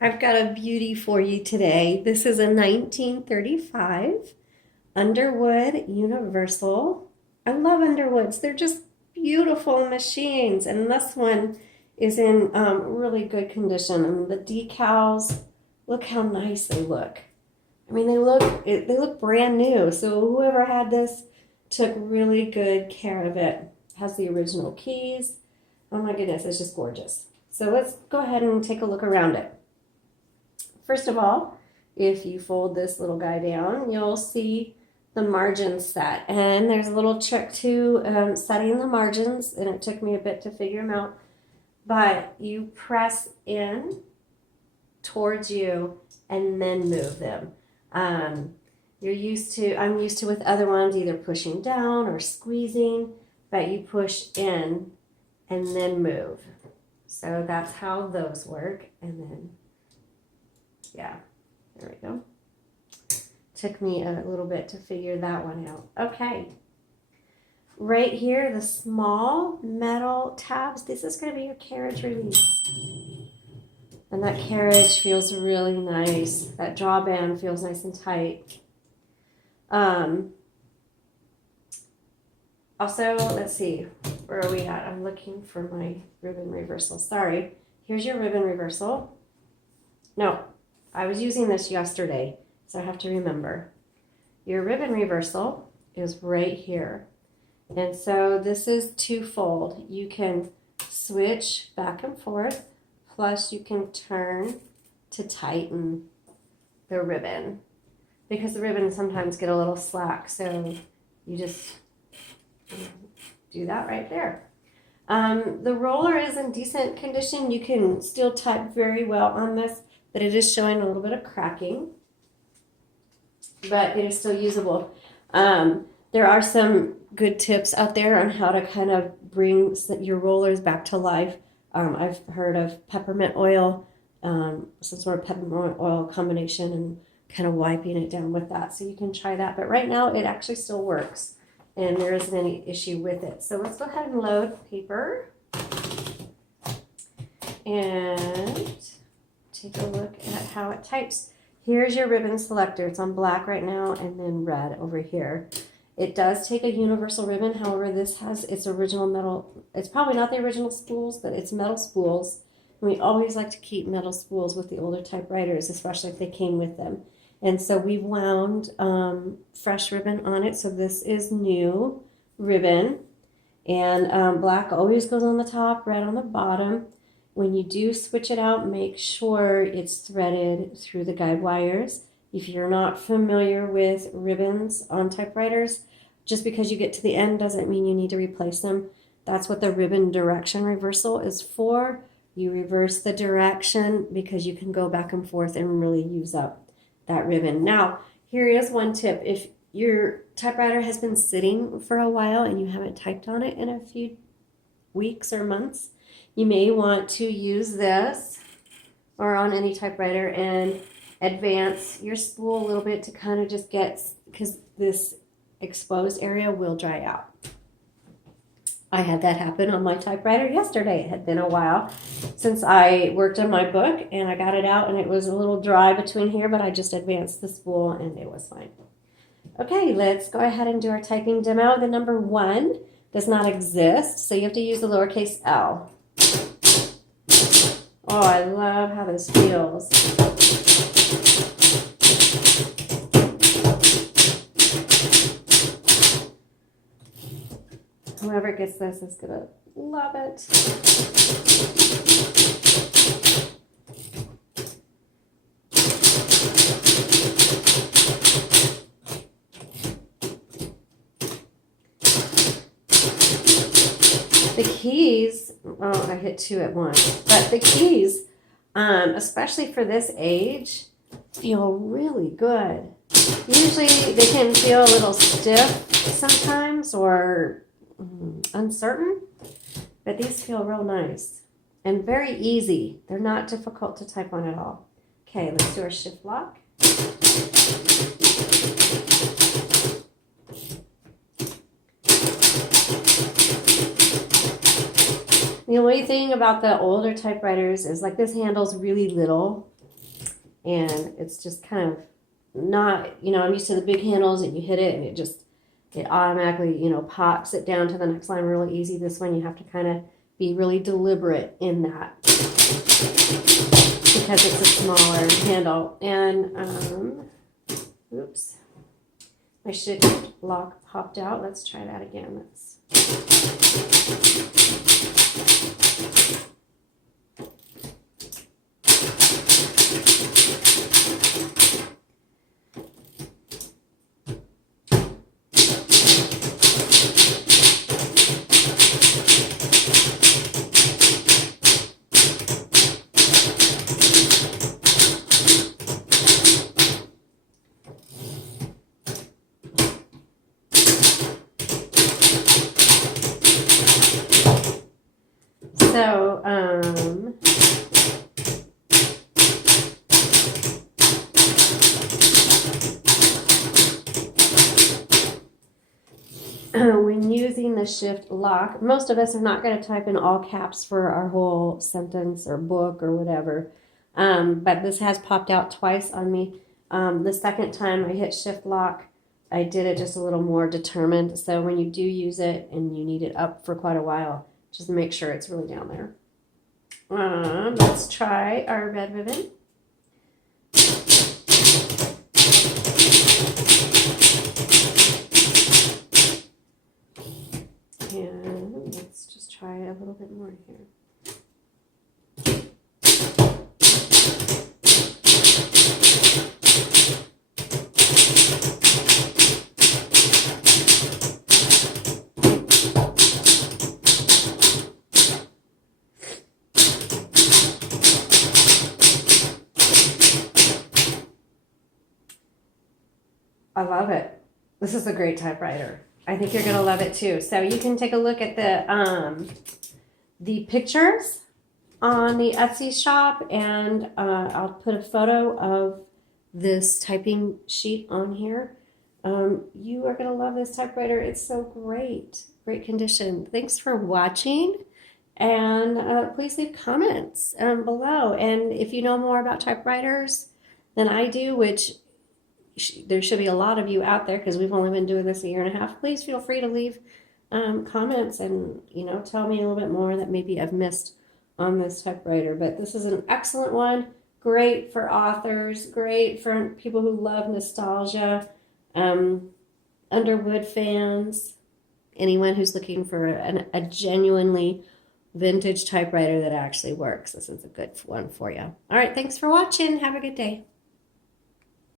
I've got a beauty for you today. This is a 1935 Underwood Universal. I love Underwoods. They're just beautiful machines, and this one is in really good condition. And the decals, look how nice they look. I mean, they look brand new. So whoever had this took really good care of it. It has the original keys. Oh my goodness, it's just gorgeous. So let's go ahead and take a look around it. First of all, if you fold this little guy down, you'll see the margins set. And there's a little trick to setting the margins, and it took me a bit to figure them out. But you press in towards you and then move them. I'm used to with other ones either pushing down or squeezing, but you push in and then move. So that's how those work. And then yeah, there we go. Took me a little bit to figure that one out. Okay. Right here, the small metal tabs, this is going to be your carriage release. And that carriage feels really nice. That drawband feels nice and tight. Also, let's see, where are we at? I'm looking for my ribbon reversal. Sorry. Here's your ribbon reversal. No, I was using this yesterday, so I have to remember. Your ribbon reversal is right here. And so this is twofold. You can switch back and forth, plus you can turn to tighten the ribbon, because the ribbons sometimes get a little slack, so you just do that right there. The roller is in decent condition. You can still type very well on this, but it is showing a little bit of cracking, but it is still usable. There are some good tips out there on how to kind of bring your rollers back to life. I've heard of peppermint oil, some sort of peppermint oil combination, and kind of wiping it down with that. So you can try that. But right now it actually still works, and there isn't any issue with it. So let's go ahead and load paper and take a look at how it types. Here's your ribbon selector. It's on black right now and then red over here. It does take a universal ribbon. However, this has its original metal. It's probably not the original spools, but it's metal spools. And we always like to keep metal spools with the older typewriters, especially if they came with them. And so we wound fresh ribbon on it. So this is new ribbon. And black always goes on the top, red on the bottom. When you do switch it out, make sure it's threaded through the guide wires. If you're not familiar with ribbons on typewriters, just because you get to the end doesn't mean you need to replace them. That's what the ribbon direction reversal is for. You reverse the direction because you can go back and forth and really use up that ribbon. Now, here is one tip. If your typewriter has been sitting for a while and you haven't typed on it in a few weeks or months, you may want to use this or on any typewriter and advance your spool a little bit to kind of just get, because this exposed area will dry out. I had that happen on my typewriter yesterday. It had been a while since I worked on my book, and I got it out and it was a little dry between here, but I just advanced the spool and it was fine. Okay, let's go ahead and do our typing demo. The number 1 does not exist, so you have to use the lowercase l. Oh, I love how this feels. Whoever gets this is going to love it. The keys, oh, I hit 2 at once, but the keys, especially for this age, feel really good. Usually they can feel a little stiff sometimes or uncertain, but these feel real nice and very easy. They're not difficult to type on at all. Okay, let's do our shift lock. The only thing about the older typewriters is like this handle's really little, and it's just kind of not, you know, I'm used to the big handles and you hit it and it automatically, you know, pops it down to the next line really easy. This one you have to kind of be really deliberate in that because it's a smaller handle. And oops, my shift lock popped out. Let's try that again. So, when using the shift lock, most of us are not going to type in all caps for our whole sentence or book or whatever. But this has popped out twice on me. The second time I hit shift lock, I did it just a little more determined. So when you do use it and you need it up for quite a while, just make sure it's really down there. Let's try our red ribbon. And let's just try a little bit more here. I love it. This is a great typewriter. I think you're going to love it too. So you can take a look at the pictures on the Etsy shop, and I'll put a photo of this typing sheet on here. You are going to love this typewriter. It's so great. Great condition. Thanks for watching, and please leave comments below. And if you know more about typewriters than I do, which there should be a lot of you out there because we've only been doing this a year and a half, please feel free to leave comments and, you know, tell me a little bit more that maybe I've missed on this typewriter. But this is an excellent one. Great for authors, great for people who love nostalgia, Underwood fans, anyone who's looking for a genuinely vintage typewriter that actually works. This is a good one for you. All right, thanks for watching. Have a good day.